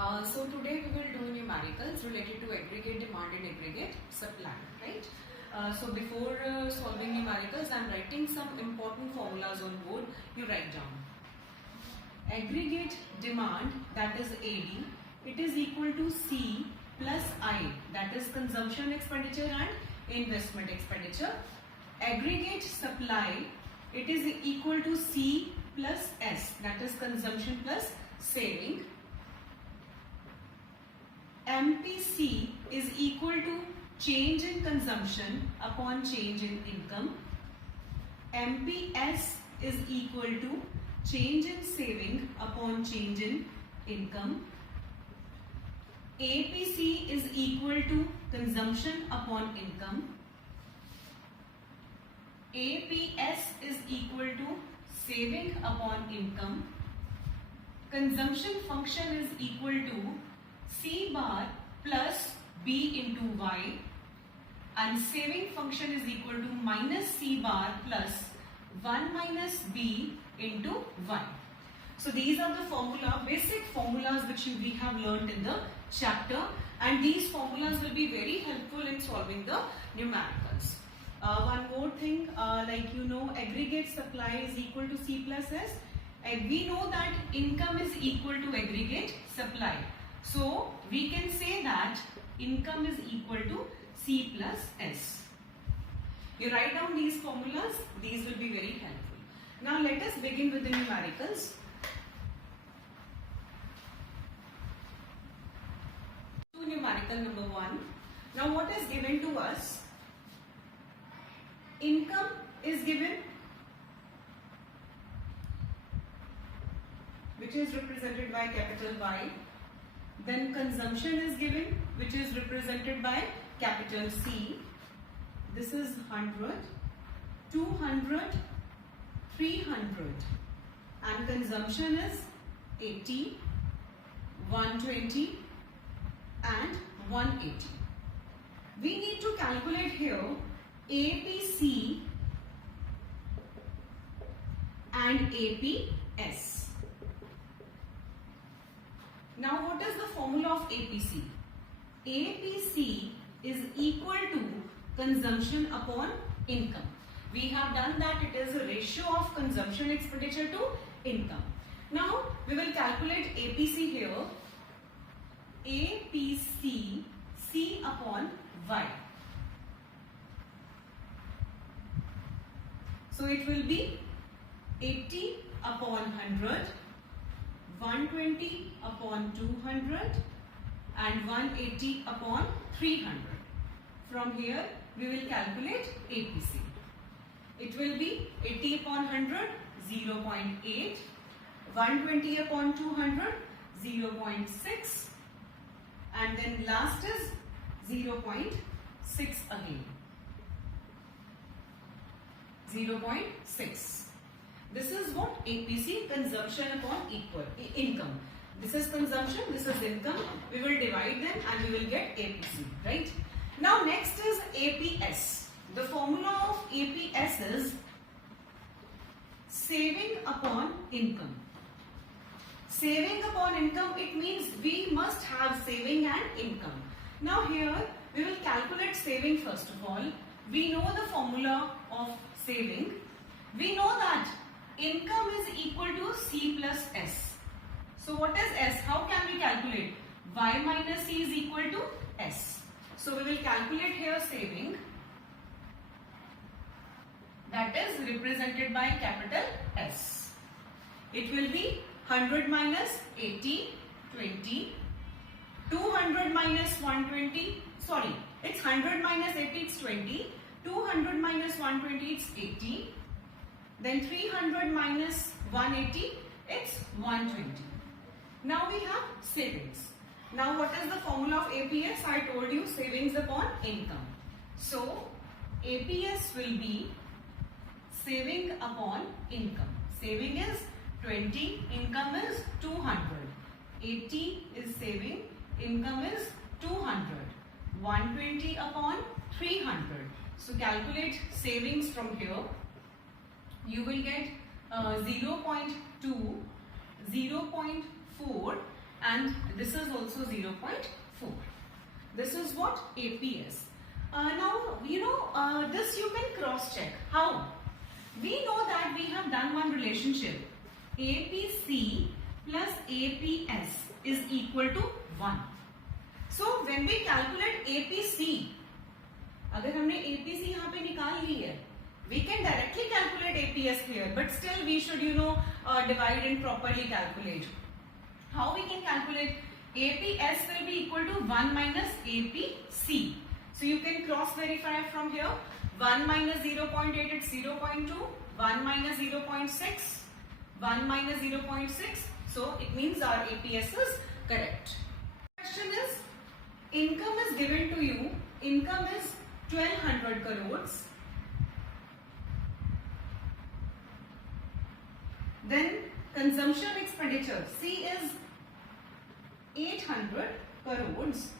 So today we will do numericals related to aggregate demand and aggregate supply, right? So before solving numericals, I am writing some important formulas on board. You write down. Aggregate demand, that is AD, it is equal to C plus I, that is consumption expenditure and investment expenditure. Aggregate supply, it is equal to C plus S, that is consumption plus saving. MPC is equal to change in consumption upon change in income. MPS is equal to change in saving upon change in income. APC is equal to consumption upon income. APS is equal to saving upon income. Consumption function is equal to C bar plus B into Y, and saving function is equal to minus C bar plus 1 minus B into 1. So these are the basic formulas which we have learned in the chapter, and these formulas will be very helpful in solving the numericals. One more thing, aggregate supply is equal to C plus S, and we know that income is equal to aggregate supply. So we can say that income is equal to C plus S. You write down these formulas, these will be very helpful. Now let us begin with the numericals. To numerical number 1. Now what is given to us? Income is given, which is represented by capital Y. Then consumption is given, which is represented by capital C. This is 100, 200, 300, and consumption is 80, 120 and 180. We need to calculate here APC and APS. Now what is the formula of APC? APC is equal to consumption upon income. We have done that, it is a ratio of consumption expenditure to income. Now we will calculate APC here. APC C upon Y. So it will be 80 upon 100, 120 upon 200 and 180 upon 300. From here we will calculate APC. It will be 80 upon 100, 0.8, 120 upon 200, 0.6, and then last is 0.6 again. 0.6. This is what APC, consumption upon income. This is consumption, this is income. We will divide them and we will get APC, right? Now next is APS. The formula of APS is saving upon income. Saving upon income, it means we must have saving and income. Now here we will calculate saving first of all. We know the formula of saving. We know that income is equal to C plus S. So what is S? How can we calculate? Y minus C is equal to S. So we will calculate here saving. That is represented by capital S. It will be 100 minus 80, 20. 200 minus 120, sorry, it's 100 minus 80, it's 20. 200 minus 120, it's 80. Then 300 minus 180, it's 120. Now we have savings. Now what is the formula of APS? I told you savings upon income. So APS will be saving upon income. Saving is 20, income is 200. 80 is saving, income is 200. 120 upon 300. So calculate savings from here. You will get 0.2, 0.4 and this is also 0.4. This is what APS. Now, this you can cross check. How? We know that we have done one relationship. APC plus APS is equal to 1. So, when we calculate APC, अगर हमने APC यहाँ पे निकाल ली है, we can directly calculate APS here, but still we should, divide and properly calculate. How we can calculate? APS will be equal to 1 minus APC. So you can cross verify from here. 1 minus 0.8, it's 0.2. 1 minus 0.6. 1 minus 0.6. So it means our APS is correct. Question is, income is given to you. Income is 1200 crores. Then consumption expenditure, C is 800 crores.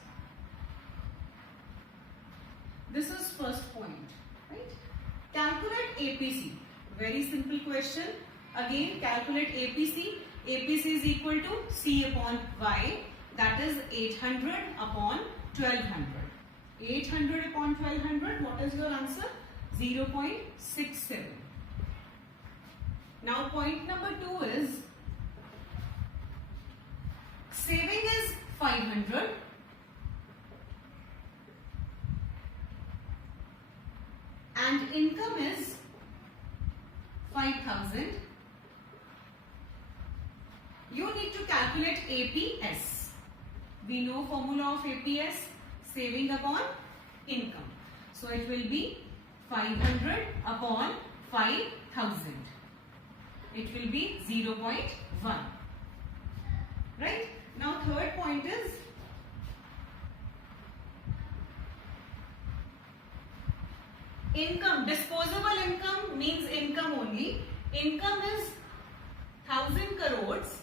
This is first point, right? Calculate APC. Very simple question. Again, calculate APC. APC is equal to C upon Y. That is 800 upon 1200. 800 upon 1200. What is your answer? 0.67. Now, point number 2 is saving is 500. And income is 5,000. You need to calculate APS. We know formula of APS, saving upon income. So it will be 500 upon 5,000. It will be 0.1. Right? Now third point is income. Disposable income means income only. Income is 1000 crores.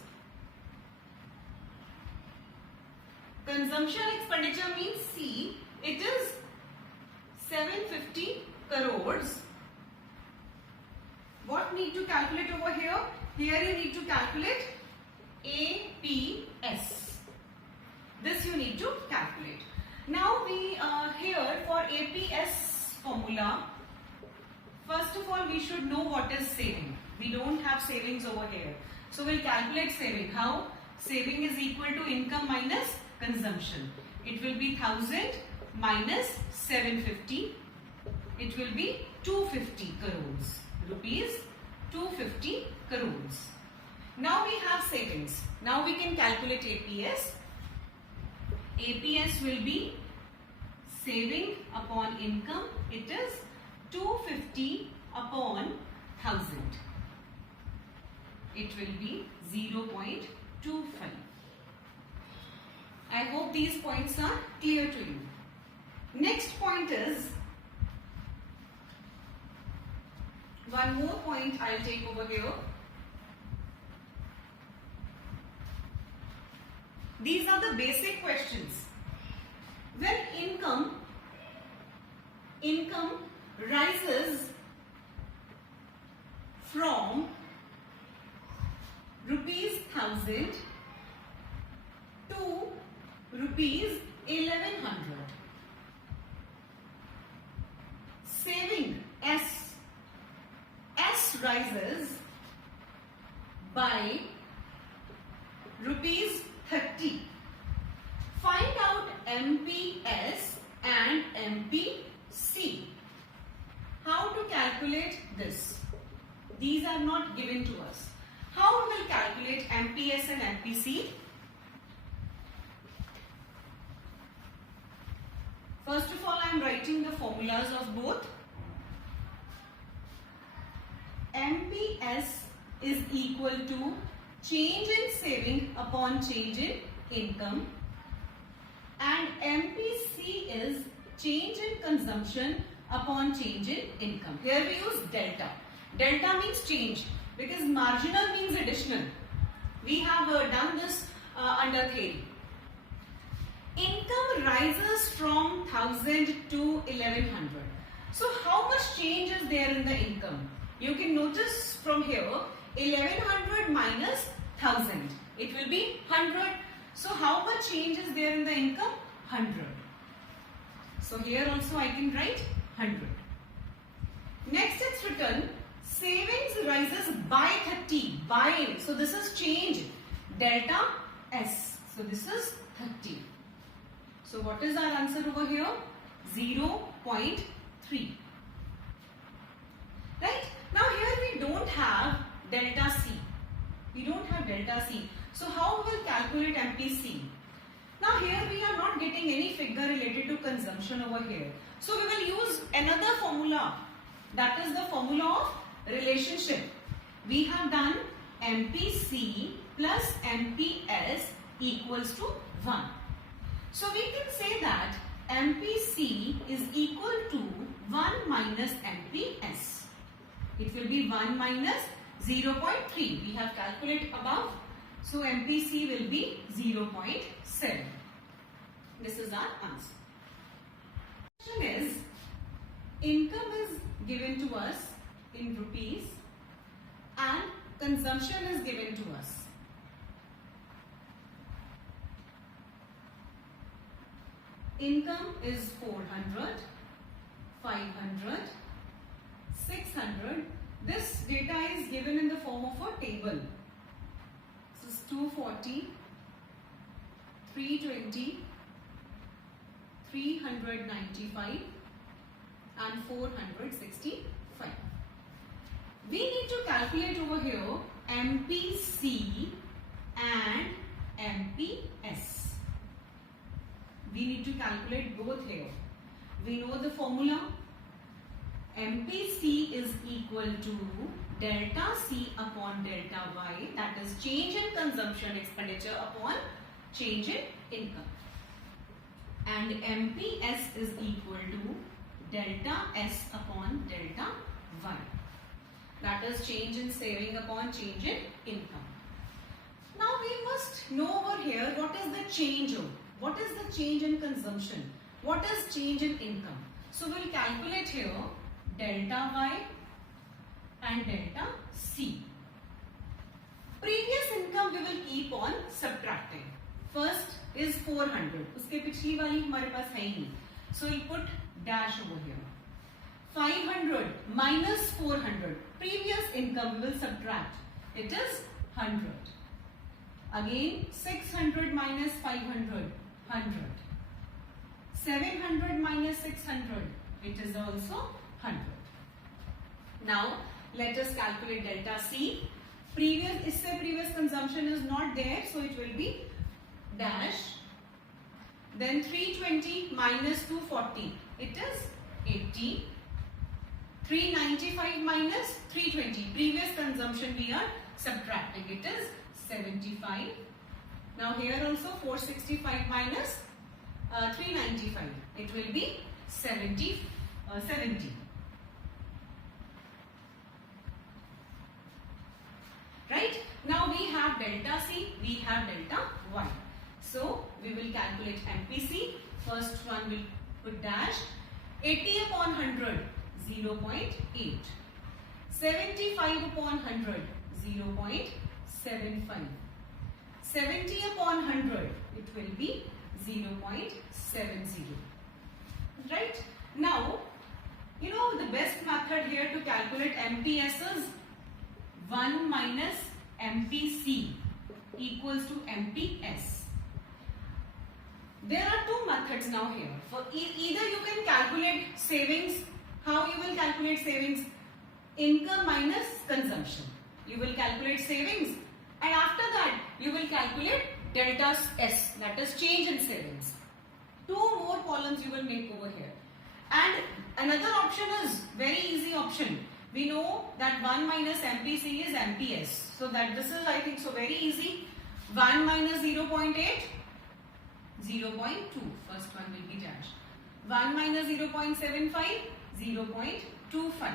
Consumption expenditure means C. It is 750 crores. What need to calculate over here? Here you need to calculate APS. This you need to calculate. Now we here for APS formula, first of all we should know what is saving. We don't have savings over here. So we'll calculate saving. How? Saving is equal to income minus consumption. It will be 1000 minus 750. It will be 250 crores. Rupees 250 crores. Now we have savings. Now we can calculate APS. APS will be saving upon income. It is 250 upon 1000. It will be 0.25. I hope these points are clear to you. Next point is, one more point I'll take over here. These are the basic questions. When income rises from rupees 1000 to rupees 1100. Saving S rises by rupees 30. Find out MPS and MPC. How to calculate this? These are not given to us. How we will calculate MPS and MPC? First of all, I am writing the formulas of both. MPS is equal to change in saving upon change in income, and MPC is change in consumption upon change in income. Here we use delta. Delta means change because marginal means additional. We have done this under theory. Income rises from 1000 to 1100. So how much change is there in the income? You can notice from here 1100 minus 1000. It will be 100. So how much change is there in the income? 100. So here also I can write 100. Next it's written savings rises by 30. By. So this is change. Delta S. So this is 30. So what is our answer over here? 0.3. Right? Now here we don't have delta C. We don't have delta C. So how we will calculate MPC? Now here we are not getting any figure related to consumption over here. So we will use another formula. That is the formula of relationship. We have done MPC plus MPS equals to 1. So we can say that MPC is equal to 1 minus MPS. It will be 1 minus 0.3. We have calculated above. So MPC will be 0.7. This is our answer. Question is, income is given to us in rupees and consumption is given to us. Income is 400, 500, 600. This data is given in the form of a table. This is 240, 320, 395 and 465. We need to calculate over here MPC and MPS. We need to calculate both here. We know the formula. MPC is equal to delta C upon delta Y, that is change in consumption expenditure upon change in income. And MPS is equal to delta S upon delta Y, that is change in saving upon change in income. Now we must know over here what is the change of, what is the change in consumption, what is change in income. So we will calculate here delta Y and delta C. Previous income we will keep on subtracting. First is 400. उसके पिछली वाली हमारे पास है ही नहीं. So we'll put dash over here. 500 minus 400. Previous income we will subtract. It is 100. Again 600 minus 500. 100. 700 minus 600. It is also 100. Now let us calculate delta C. Previous consumption is not there, so it will be dash. Then 320 minus 240. It is 80. 395 minus 320. Previous consumption we are subtracting. It is 75. Now here also 465 minus 395. It will be 70. Right? Now we have delta C, we have delta Y. So we will calculate MPC. First one will put dash. 80 upon 100, 0.8. 75 upon 100, 0.75. 70 upon 100, it will be 0.70. Right? Now, you know the best method here to calculate MPS is 1 minus MPC equals to MPS. There are two methods now here. For either you can calculate savings. How you will calculate savings? Income minus consumption. You will calculate savings, and after that you will calculate delta S, that is change in savings. Two more columns you will make over here. And another option is very easy option. We know that 1 minus MPC is MPS. So that this is, I think, so very easy. 1 minus 0.8, 0.2. First one will be dash. 1 minus 0.75, 0.25.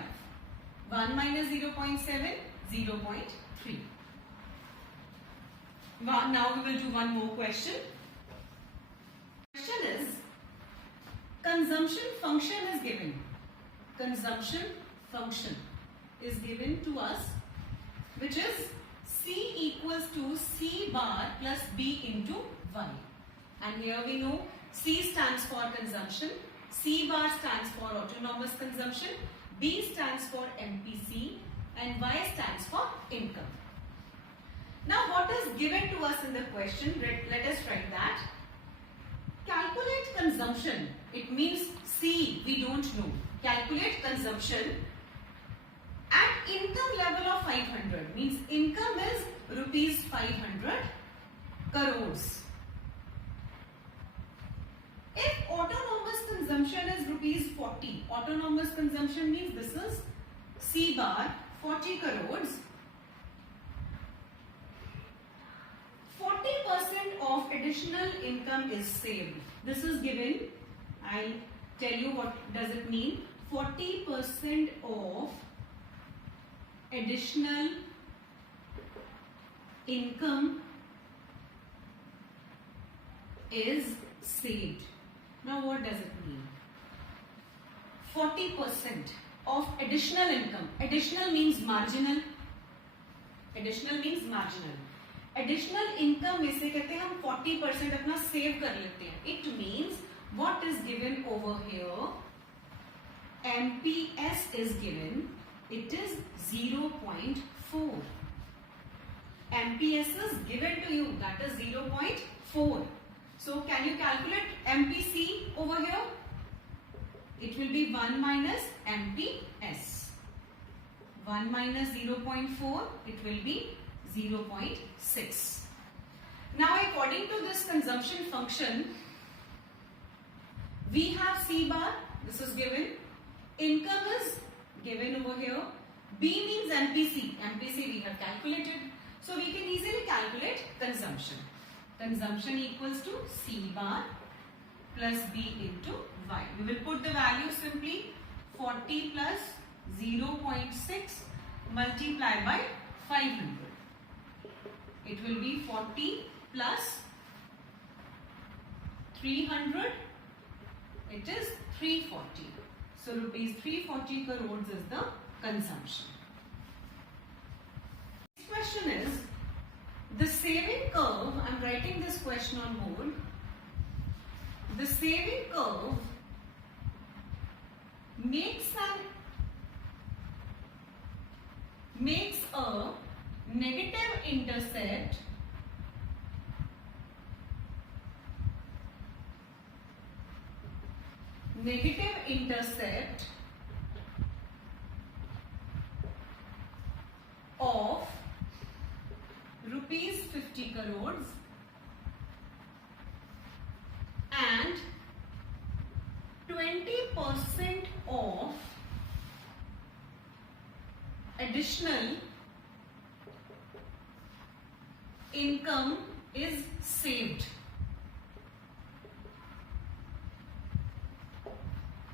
1 minus 0.7, 0.3. Now we will do one more question. Question is, consumption function is given. Consumption function is given to us, which is C equals to C bar plus B into Y. And here we know C stands for consumption, C bar stands for autonomous consumption, B stands for MPC, and Y stands for income. Now what is given to us in the question? Let us write that. Calculate consumption. It means C, we don't know. Calculate consumption at income level of 500. Means income is rupees 500 crores. If autonomous consumption is rupees 40, autonomous consumption means this is C bar 40 crores. 40% of additional income is saved. This is given. I'll tell you what does it mean. 40% of additional income is saved. Now what does it mean? 40% of additional income. Additional means marginal. Additional means marginal. Additional income में से कहते हैं हम 40% अपना save कर लेते हैं. It means what is given over here, MPS is given, it is 0.4. MPS is given to you, that is 0.4. So can you calculate MPC over here? It will be 1 minus MPS. 1 minus 0.4, it will be 0.6. Now according to this consumption function, we have C bar, this is given, income is given over here, B means MPC, MPC we have calculated, so we can easily calculate consumption. Consumption equals to C bar plus B into Y. We will put the value simply 40 plus 0.6 multiplied by 500. It will be 40 plus 300, it is 340. So rupees 340 crores is the consumption. Next question is, the saving curve, I am writing this question on board. The saving curve makes a negative intercept of rupees 50 crores and 20% of additional income is saved.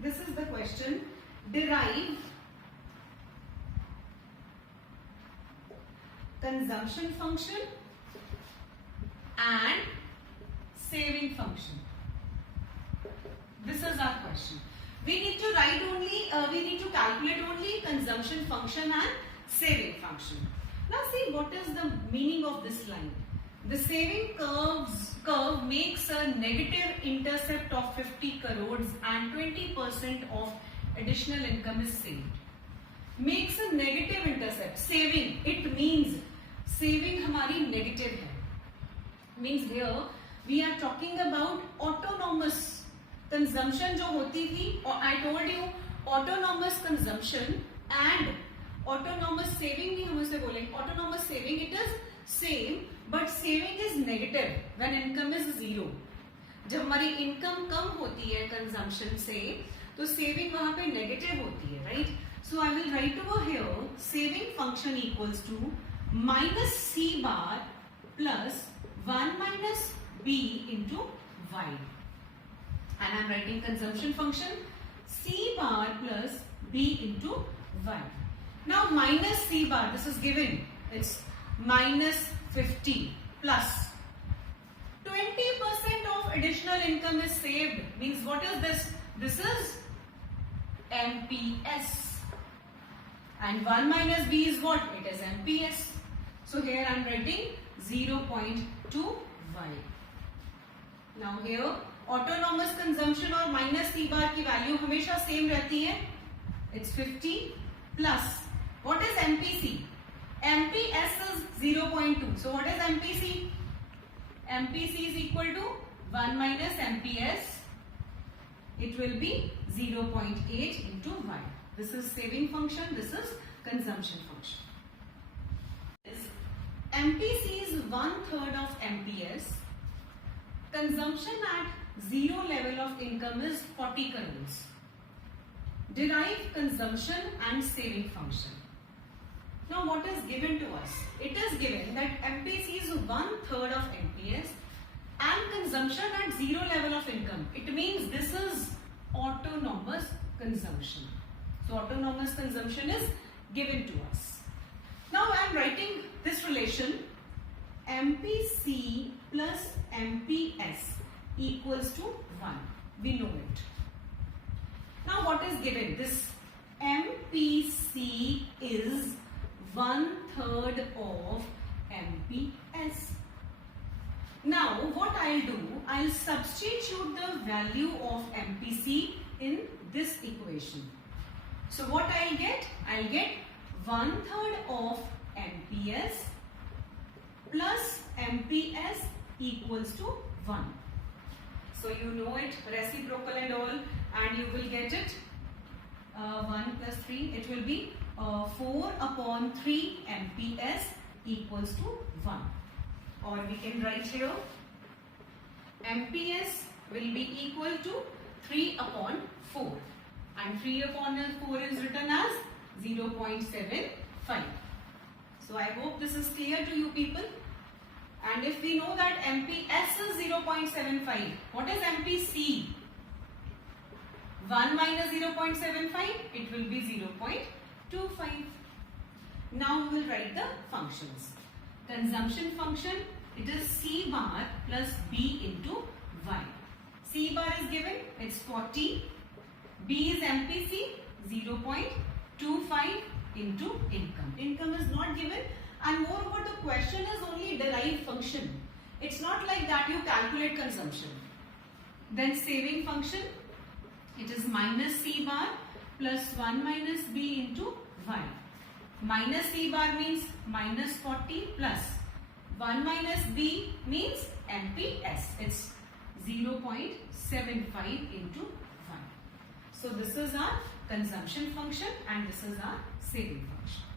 This is the question. Derive consumption function and saving function. This is our question. We need to write only, we need to calculate only consumption function and saving function. Now see what is the meaning of this line. The saving curve makes a negative intercept of 50 crores and 20% of additional income is saved. Makes a negative intercept. Saving, it means saving हमारी negative है. Means here we are talking about autonomous consumption जो होती थी. I told you autonomous consumption and autonomous saving भी हम उसे बोलेंगे. Autonomous saving it is same but saving is negative when income is 0. जब हमारी income कम होती है consumption से तो saving वहाँ पे negative होती है, right? So I will write over here saving function equals to minus C bar plus 1 minus B into Y. And I am writing consumption function C bar plus B into Y. Now minus C bar, this is given. It's minus 50 plus 20% of additional income is saved. Means what is this? This is MPS. And 1 minus B is what? It is MPS. So here I am writing 0.2 Y. Now here autonomous consumption और minus C bar की value हमेशा same रहती है. It's 50 plus what is MPC? MPS is 0.2. So what is MPC? MPC is equal to 1 minus MPS. It will be 0.8 into y. This is saving function. This is consumption function. MPC is 1/3 of MPS. Consumption at zero level of income is 40 crores. Derive consumption and saving function. Now what is given to us? It is given that MPC is 1/3 of MPS and consumption at zero level of income. It means this is autonomous consumption. So autonomous consumption is given to us. Now I am writing this relation MPC plus MPS equals to 1. We know it. Now what is given? This MPC is 1/3 of MPS. Now what I'll do, I'll substitute the value of MPC in this equation. So what I'll get? I'll get 1/3 of MPS plus MPS equals to 1. So you know it, reciprocal and all, and you will get it 1 plus 3, it will be 4 upon 3 MPS equals to 1. Or we can write here MPS will be equal to 3 upon 4 and 3 upon 4 is written as 0.75. So I hope this is clear to you people. And if we know that MPS is 0.75, what is MPC? 1 minus 0.75, it will be 0.25. Now we will write the functions. Consumption function, it is C bar plus B into Y. C bar is given, it's 40. B is MPC, 0.25 into income. Income is not given, and moreover the question is only derived function. It's not like that you calculate consumption. Then saving function, it is minus C bar plus 1 minus B into Y. Minus C bar means minus 40 plus 1 minus B means MPS. It's 0.75 into 1. So this is our consumption function and this is our saving function.